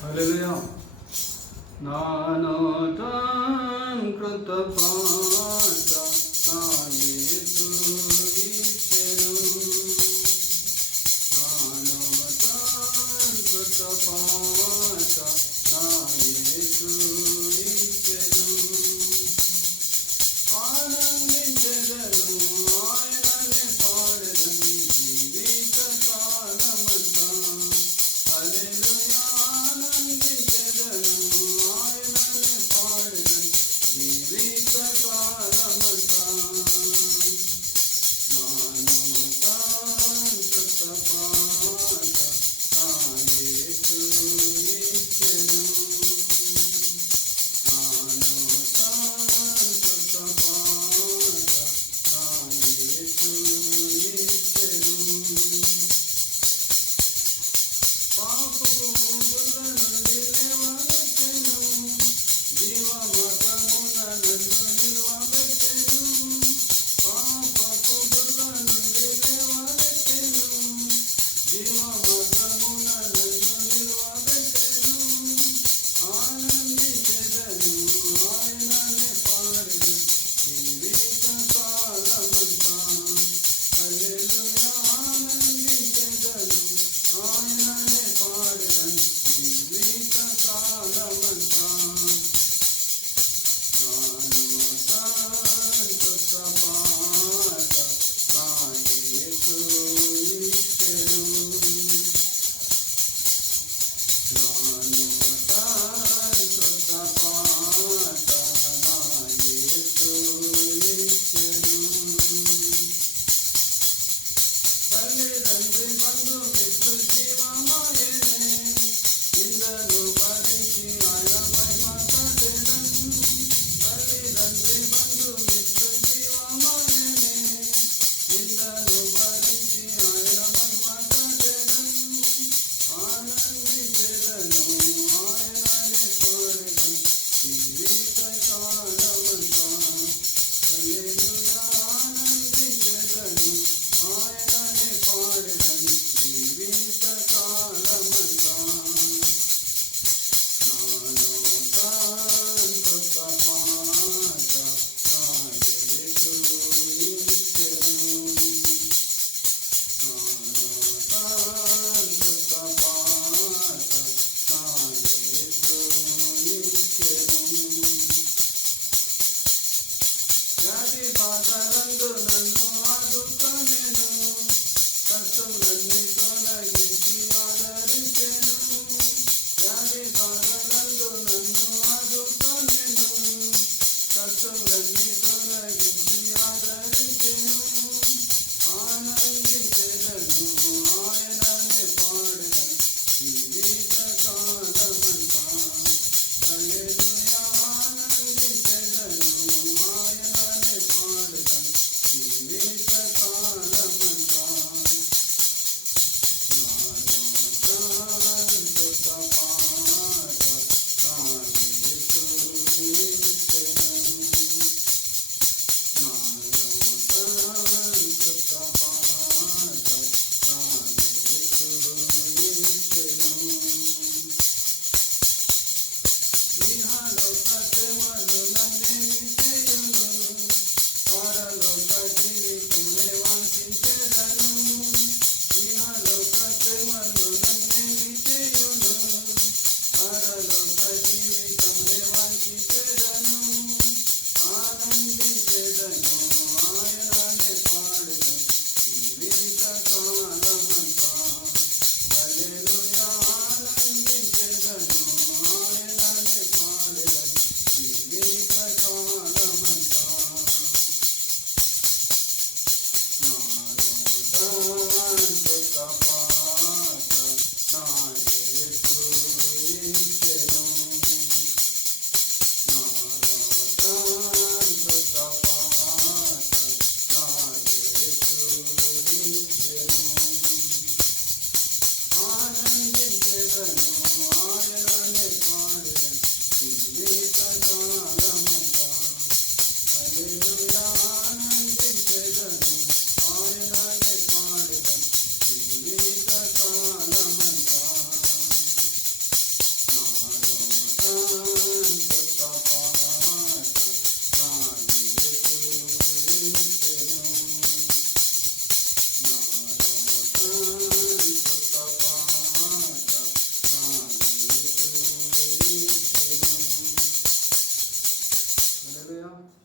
హల్లెలూయా నానోతం కృత Nasıl ben bir dünyada Yeah. 对啊